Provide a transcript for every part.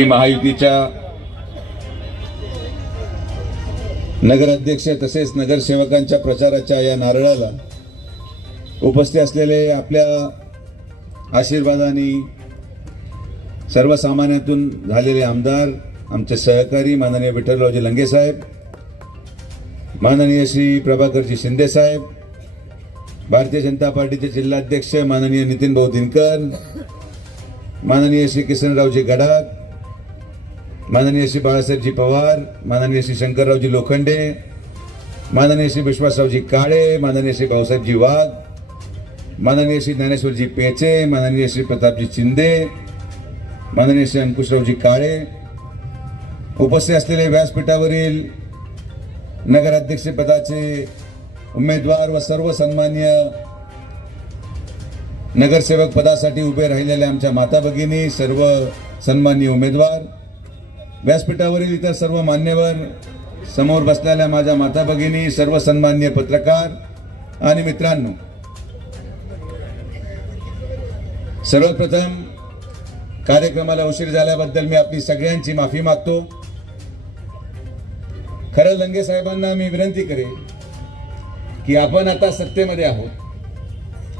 महायुतीच्या नगराध्यक्ष तसेच नगरसेवकांच्या प्रचाराच्या या नारळाला उपस्थित असलेले आपल्या आशीर्वादाने सर्वसामान्यातून झालेले आमदार आमचे सहकारी माननीय विठ्ठलरावजी लंगे साहेब, माननीय श्री प्रभाकरजी शिंदे साहेब, भारतीय जनता पार्टीचे जिल्हाध्यक्ष माननीय नितीन भाऊ दिनकर, माननीय श्री किसनरावजी गडाख, माननीय श्री बाळासाहेबजी पवार, माननीय श्री शंकररावजी लोखंडे, माननीय श्री विश्वासरावजी काळे, माननीय श्री भाऊसाहेबजी वाघ, माननीय श्री ज्ञानेश्वरजी पेचे, माननीय श्री प्रतापजी शिंदे, माननीय श्री अंकुशरावजी काळे, उपस्थित असलेले व्यासपीठावरील नगराध्यक्ष पदाचे उमेदवार व सर्व सन्मान्य नगरसेवक पदासाठी उभे राहिलेल्या आमच्या माता भगिनी, सर्व सन्माननीय उमेदवार, व्यासपीठावरील इतर सर्व मान्यवर, समोर बसलेल्या माझ्या माता भगिनी, सर्व सन्माननीय पत्रकार आणि मित्रांनो, सर्वप्रथम कार्यक्रमाला उशीर झाल्याबद्दल मी आपली सगळ्यांची माफी मागतो. खरं लंगे साहेबांना मी विनंती करेन की आपण आता सत्तेमध्ये आहोत,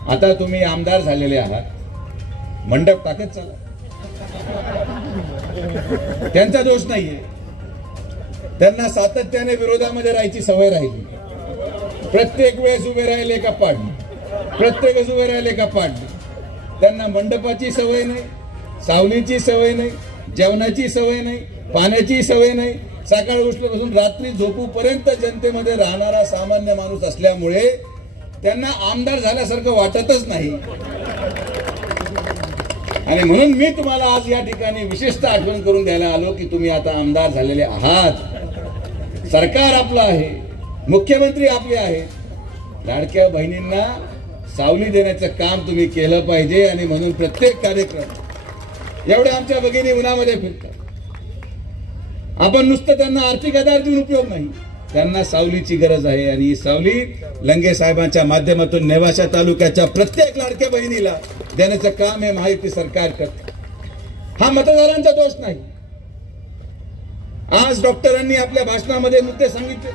आता तुम्ही आमदार झालेले आहात, मंडप टाकत चला. त्यांचा दोष नाहीये, त्यांना सातत्याने विरोधामध्ये राहायची सवय राहिली. प्रत्येक वेळेस उभे राहिले का पाडली, प्रत्येक वेळेस उभे राहिले का पाडली. त्यांना मंडपाची सवय नाही, सावलीची सवय नाही, जेवणाची सवय नाही, पाण्याची सवय नाही. सकाळी उठल्यापासून रात्री झोपूपर्यंत जनतेमध्ये राहणारा सामान्य माणूस असल्यामुळे त्यांना आमदार झाल्यासारखं वाटतच नाही. आणि म्हणून मी तुम्हाला आज या ठिकाणी विशेषतः आठवण करून द्यायला आलो की तुम्ही आता आमदार झालेले आहात. सरकार आपलं आहे, मुख्यमंत्री आपले आहेत. लाडक्या बहिणींना सावली देण्याचं काम तुम्ही केलं पाहिजे. आणि म्हणून प्रत्येक कार्यक्रम एवढ्या आमच्या भगिनी उन्हामध्ये फिरतात, आपण नुसतं त्यांना आर्थिक आधार देऊन उपयोग नाही, त्यांना सावलीची गरज आहे. आणि ही सावली लंगे साहेबांच्या माध्यमातून नेवासा तालुक्याच्या प्रत्येक लाडक्या बहिणीला देण्याचं काम हे महायुती सरकार करते. हा मतदारांचा दोष नाही. आज डॉक्टरांनी आपल्या भाषणामध्ये मुद्दे सांगितले,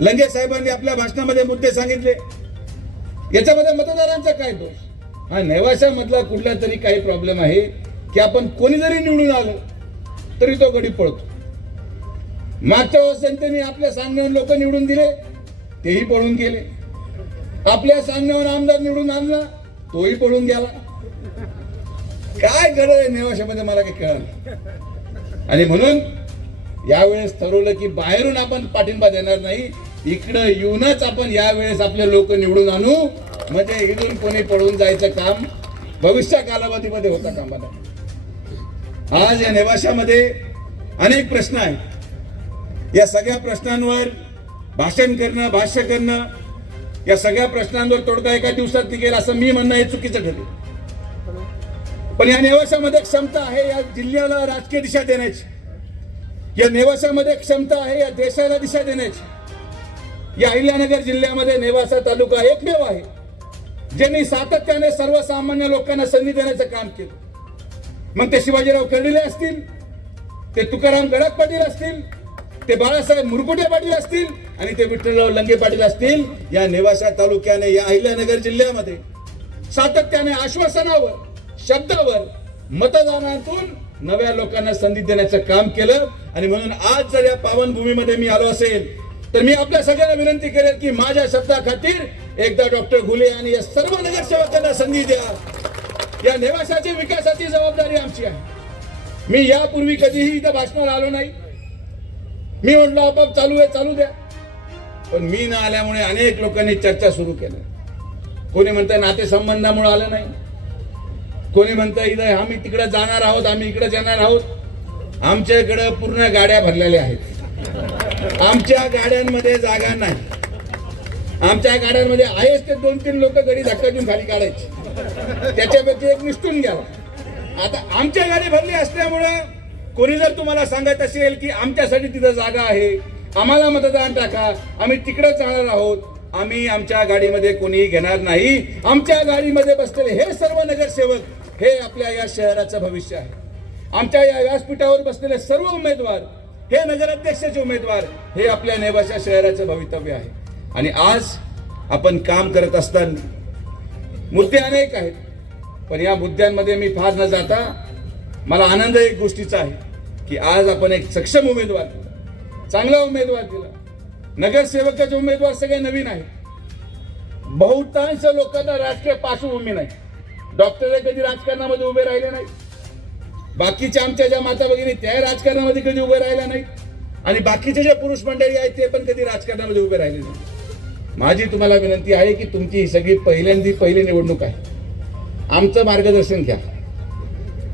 लंगे साहेबांनी आपल्या भाषणामध्ये मुद्दे सांगितले. याच्यामध्ये मतदारांचा काय दोष? हा नेवासा मधला कुठला तरी काही प्रॉब्लेम आहे की आपण कोणी जरी निवडून आलं तरी तो गडी पळतो. मागच्या वेळेस जनतेने आपल्या सांगण्यावर लोक निवडून दिले, तेही पळून गेले. आपल्या सांगण्यावर आमदार निवडून आणला, तोही पळून गेला. काय गरज आहे नेवाशामध्ये मला काही कळलं. आणि म्हणून यावेळेस ठरवलं की बाहेरून आपण पाठिंबा देणार नाही, इकडं येऊनच आपण यावेळेस आपले लोक निवडून आणू, म्हणजे इथून कोणी पळून जायचं काम भविष्य कालावधीमध्ये होता कामा नये. आज या नेवाशामध्ये अनेक प्रश्न आहेत. या सगळ्या प्रश्नांवर भाषण करणं, भाष्य करणं, या सगळ्या प्रश्नांवर तोडगा एका दिवसात निघेल असं मी म्हणणं हे चुकीचं ठरेल. पण या नेवाशामध्ये क्षमता आहे या जिल्ह्याला राजकीय दिशा देण्याची, या नेवाशामध्ये क्षमता आहे या देशाला दिशा देण्याची. या अहिल्यानगर जिल्ह्यामध्ये नेवासा तालुका एकमेव आहे ज्यांनी सातत्याने सर्वसामान्य लोकांना संधी देण्याचं काम केलं. मग ते शिवाजीराव कर्डिले असतील, ते तुकाराम गडाख पाटील असतील, ते बाळासाहेब मुरकुटे पाटील असतील आणि ते विठ्ठलराव लंगे पाटील असतील. या नेवासा तालुक्याने या अहिल्यानगर जिल्ह्यामध्ये सातत्याने आश्वासनावर, शब्दावर, मतदानातून नव्या लोकांना संधी देण्याचं काम केलं. आणि म्हणून आज जर या पावनभूमीमध्ये मी आलो असेल तर मी आपल्या सगळ्यांना विनंती करेन की माझ्या शब्दाखातीर एकदा डॉक्टर घुले आणि या सर्व नगरसेवकांना संधी द्या. या नेवाशाच्या विकासाची जबाबदारी आमची आहे. मी यापूर्वी कधीही इथं भाषणाला आलो नाही. मी म्हटलं आपाप चालू आहे, चालू द्या. पण मी न आल्यामुळे अनेक लोकांनी चर्चा सुरू केल्या. कोणी म्हणतं नातेसंबंधामुळे आलं नाही, कोणी म्हणतं इथं आम्ही तिकडे जाणार आहोत, आम्ही इकडे जाणार आहोत. आमच्याकडे पूर्ण गाड्या भरलेल्या आहेत, आमच्या गाड्यांमध्ये जागा नाही. आमच्या गाड्यांमध्ये आहेच ते 2-3 लोक गडी धक्का देऊन खाली काढायचे, त्याच्यापैकी एक निसटून गेला. आता आमच्या गाडी भरली असल्यामुळे कोणी जर तुम्हाला सांगत असेल की आमच्यासाठी तिथं जागा आहे, आम्हाला मतदान टाका, आम्ही तिकडे जाणार आहोत, आम्ही आमच्या गाडीमध्ये कोणीही घेणार नाही. आमच्या गाडीमध्ये बसलेले हे सर्व नगरसेवक हे आपल्या या शहराचं भविष्य आहे. आमच्या या व्यासपीठावर बसलेले सर्व उमेदवार, हे नगराध्यक्षाचे उमेदवार, हे आपल्या नेवासा शहराचे भवितव्य आहे. आणि आज आपण काम करत असताना मुद्दे अनेक आहेत, पण या मुद्द्यांमध्ये मी फार न जाता मला आनंद एक गोष्टीचा आहे की आज आपण एक सक्षम उमेदवार दिला, चांगला उमेदवार दिला. नगरसेवकाचे उमेदवार सगळे नवीन आहेत. बहुतांश लोकांना राजकीय पार्श्वभूमी नाही. डॉक्टर कधी राजकारणामध्ये उभे राहिले नाही. बाकीच्या आमच्या ज्या माता भगिनी त्या राजकारणामध्ये कधी उभे राहिल्या नाहीत, आणि बाकीचे जे पुरुष मंडळी आहेत ते पण कधी राजकारणामध्ये उभे राहिले नाही. माझी तुम्हाला विनंती आहे की तुमची ही सगळी पहिली निवडणूक आहे. आमचं मार्गदर्शन घ्या.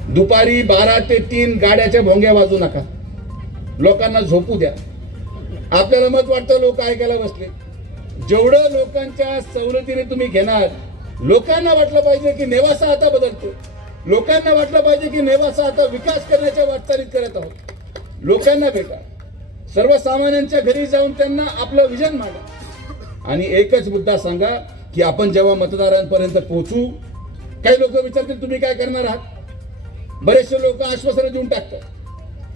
दुपारी 12 ते 3 गाड्याच्या भोंग्या वाजू नका. लोकांना झोपू द्या. आपल्याला मत वाटतं लोक ऐकायला बसले. जेवढं लोकांच्या सवलतीने तुम्ही घेणार, लोकांना वाटलं पाहिजे की नेवासा आता बदलतो. लोकांना वाटलं पाहिजे की नेवासा आता विकास करण्याच्या वाटचालीत करत आहोत. लोकांना भेटा, सर्वसामान्यांच्या घरी जाऊन त्यांना आपलं विजन मांडा आणि एकच मुद्दा सांगा की आपण जेव्हा मतदारांपर्यंत पोहोचू, काही लोक विचारतील तुम्ही काय करणार आहात. बरेचसे लोक आश्वासनं देऊन टाकतात.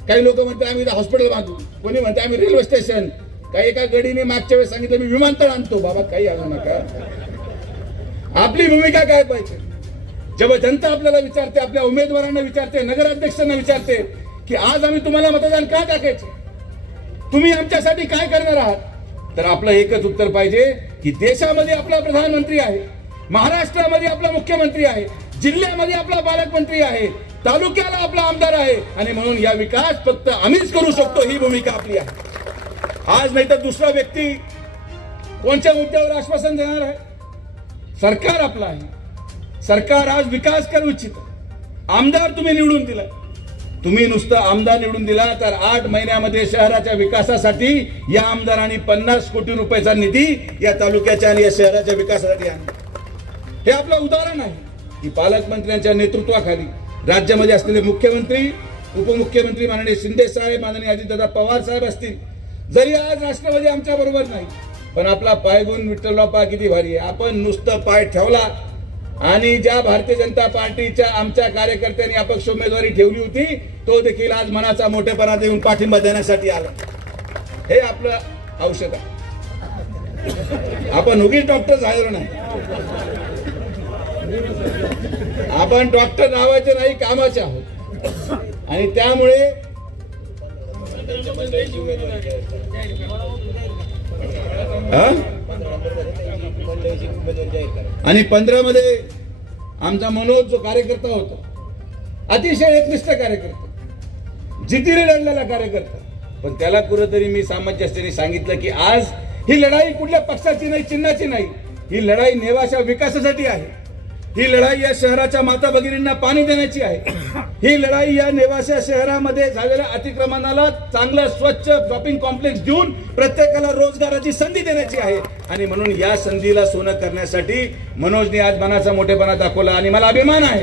काही लोक म्हणतात आम्ही हॉस्पिटल बांधू, कोणी म्हणते आम्ही रेल्वे स्टेशन, काही एका गडीने मागच्या वेळेस सांगितलं मी विमानतळ आणतो. बाबा काही आणू नका. आपली भूमिका काय पाहिजे. जेव्हा जनता आपल्याला विचारते, आपल्या उमेदवारांना विचारते, नगराध्यक्षांना विचारते की आज आम्ही तुम्हाला मतदान का टाकायचं, तुम्ही आमच्यासाठी काय करणार आहात, तर आपलं एकच उत्तर पाहिजे की देशामध्ये आपला प्रधानमंत्री आहे, महाराष्ट्रामध्ये आपला मुख्यमंत्री आहे, जिल्ह्यामध्ये आपला पालकमंत्री आहे, तालुक्याला आपला आमदार आहे, आणि म्हणून या विकास फक्त आम्हीच करू शकतो. ही भूमिका आपली आहे. आज नाही तर दुसरा व्यक्ती कोणत्या मुद्द्यावर आश्वासन देणार आहे. सरकार आपलं आहे. सरकार आज विकास करू इच्छित. आमदार तुम्ही निवडून दिला. तुम्ही नुसतं आमदार निवडून दिला तर 8 महिन्यामध्ये शहराच्या विकासासाठी या आमदारांनी 50 कोटी रुपयाचा निधी या तालुक्याच्या आणि या शहराच्या विकासासाठी आणला. हे आपलं उदाहरण आहे की पालकमंत्र्यांच्या नेतृत्वाखाली राज्यामध्ये असलेले मुख्यमंत्री, उपमुख्यमंत्री माननीय शिंदे साहेब, माननीय अजितदादा पवार साहेब असतील, जरी आज राष्ट्रवादी आमच्या बरोबर नाही, पण आपला पायगुण विठ्ठलराव किती भारी आहे. आपण नुसतं पाय ठेवला आणि ज्या भारतीय जनता पार्टीच्या आमच्या कार्यकर्त्यांनी अपक्ष उमेदवारी ठेवली होती, तो देखील आज मनाचा मोठेपणा देऊन पाठिंबा देण्यासाठी आला. हे आपलं औषध आहे. आपण उगीच डॉक्टर झालो नाही. आपण डॉक्टर नावाचे नाही, कामाचे आहोत. आणि त्यामुळे आणि 15 मध्ये आमचा मनोज जो कार्यकर्ता होता, अतिशय एकनिष्ठ कार्यकर्ता, जिद्दीने लढलेला कार्यकर्ता, पण त्याला कुठेतरी मी सामंजस्याने सांगितलं की आज ही लढाई कुठल्या पक्षाची नाही, चिन्हाची नाही. ही लढाई नेवासा विकासासाठी आहे. ही लढाई या शहराच्या माता भगिनींना पाणी देण्याची आहे. ही लढाई या नेवासा शहरामध्ये झालेल्या अतिक्रमणाला चांगलं स्वच्छ शॉपिंग कॉम्प्लेक्स देऊन प्रत्येकाला रोजगाराची संधी देण्याची आहे. आणि म्हणून या संधीला सोनं करण्यासाठी मनोजने आज मनाचा मोठेपणा दाखवला. आणि मला अभिमान आहे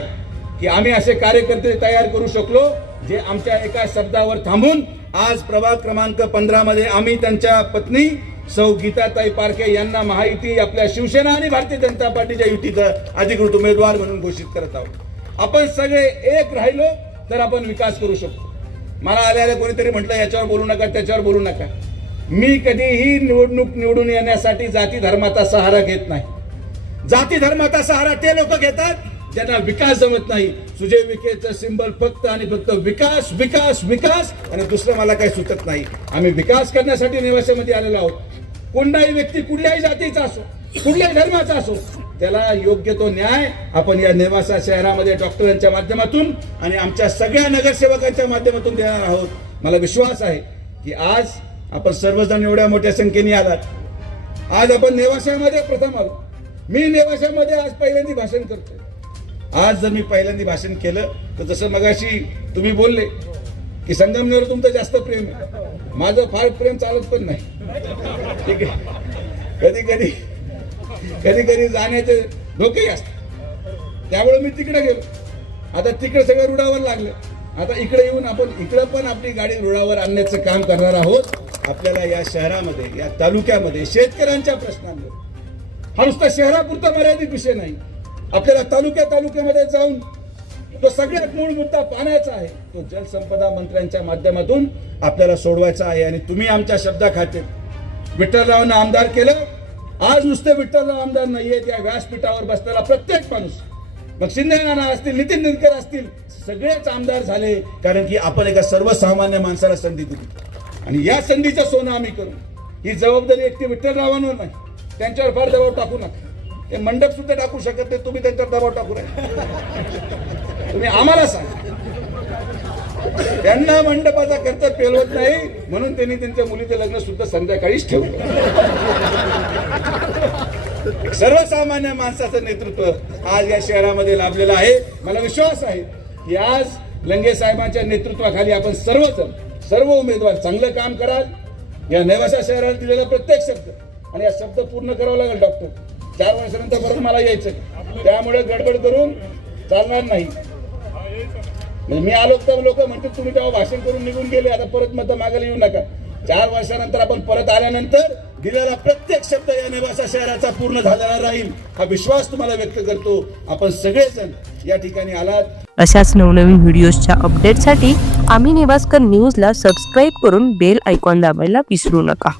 की आम्ही असे कार्यकर्ते तयार करू शकलो जे आमच्या एका शब्दावर थांबून आज प्रभाग क्रमांक 15 मध्ये आम्ही त्यांच्या पत्नी सौ गीताताई पारखे यांना महायुती, आपल्या शिवसेना आणि भारतीय जनता पार्टीच्या युतीचा अधिकृत उमेदवार म्हणून घोषित करत आहोत. आपण सगळे एक राहिलो तर आपण विकास करू शकतो. मला आल्याला कोणीतरी म्हटलं याच्यावर बोलू नका, त्याच्यावर बोलू नका. मी कधीही निवडणूक निवडून येण्यासाठी जाती धर्माचा सहारा घेत नाही. जाती धर्माचा सहारा ते लोक घेतात ज्यांना विकास जमत नाही. सुजय विखेचं सिंबल फक्त आणि फक्त विकास, विकास, विकास, आणि दुसरं मला काही सुचत नाही. आम्ही विकास करण्यासाठी नेवासामध्ये आलेलो आहोत. कोणताही व्यक्ती कुठल्याही जातीचा असो, कुठल्याही धर्माचा असो, त्याला योग्य तो न्याय आपण या नेवासा शहरामध्ये डॉक्टरांच्या माध्यमातून आणि आमच्या सगळ्या नगरसेवकांच्या माध्यमातून देणार आहोत. मला विश्वास आहे की आज आपण सर्वजण एवढ्या मोठ्या संख्येने आलात. आज आपण नेवासामध्ये प्रथम आलो. मी नेवासामध्ये आज पहिल्यांदा भाषण करतोय. आज जर मी पहिल्यांदा भाषण केलं तर जसं मगाशी तुम्ही बोलले की संगमनेरवर तुमचं जास्त प्रेम आहे, माझं फार प्रेम चालत पण नाही. ठीक आहे, कधी कधी जाण्याचे धोकेही असतात. त्यामुळे मी तिकडे गेलो. आता तिकडे सगळं रुळावर लागलं. आता इकडे येऊन आपण इकडं पण आपली गाडी रुळावर आणण्याचं काम करणार आहोत. आपल्याला या शहरामध्ये, या तालुक्यामध्ये शेतकऱ्यांच्या प्रश्नांवर, हा नुसता शहरापुरता मर्यादित विषय नाही. आपल्याला तालुक्यामध्ये जाऊन तो सगळ्यात मूळ मुद्दा पाण्याचा आहे, तो जलसंपदा मंत्र्यांच्या माध्यमातून आपल्याला सोडवायचा आहे. आणि तुम्ही आमच्या शब्दाखातीर विठ्ठलरावांना आमदार केलं. आज नुसते विठ्ठलराव आमदार नाहीये, त्या व्यासपीठावर बसलेला प्रत्येक माणूस, मग शिंदे नाना असतील, नितीन निलकर असतील, सगळेच आमदार झाले कारण की आपण एका सर्वसामान्य माणसाला संधी दिली. आणि या संधीचं सोनं आम्ही करू. ही जबाबदारी एकटी विठ्ठलरावांवर नाही, त्यांच्यावर फार दबाव टाकू नका. ते मंडप सुद्धा टाकू शकत नाही, तुम्ही त्यांच्यावर दबाव टाकू नये. तुम्ही आम्हाला सांगा. त्यांना मंडपाचा खर्च पेलवत नाही म्हणून त्यांनी त्यांच्या मुलीचं लग्न सुद्धा संध्याकाळीच ठेवलं. सर्वसामान्य माणसाचं नेतृत्व आज या शहरामध्ये लाभलेलं आहे. मला विश्वास आहे की आज लंगे साहेबांच्या नेतृत्वाखाली आपण सर्व उमेदवार चांगलं काम कराल. या नेवासा शहराला दिलेला प्रत्येक शब्द, आणि हा शब्द पूर्ण करावा लागेल डॉक्टर. 4 वर्षानंतर परत मला यायचं, त्यामुळे गडबड करून चालणार नाही. म्हणजे मी आलो तर लोक म्हणतील तुम्ही तेव्हा भाषण करून निघून गेले, आता परत मत मागायला येऊ नका. 4 वर्षानंतर आपण परत आल्यानंतर दिलेला प्रत्येक शब्द या नेवासा शहराचा पूर्ण झालेला राहील, हा विश्वास तुम्हाला व्यक्त करतो. आपण सगळेजण या ठिकाणी आलात. अशाच नवनवीन व्हिडिओजच्या अपडेटसाठी आम्ही नेवास्कर न्यूजला सबस्क्राईब करून बेल आयकॉन दाबायला विसरू नका.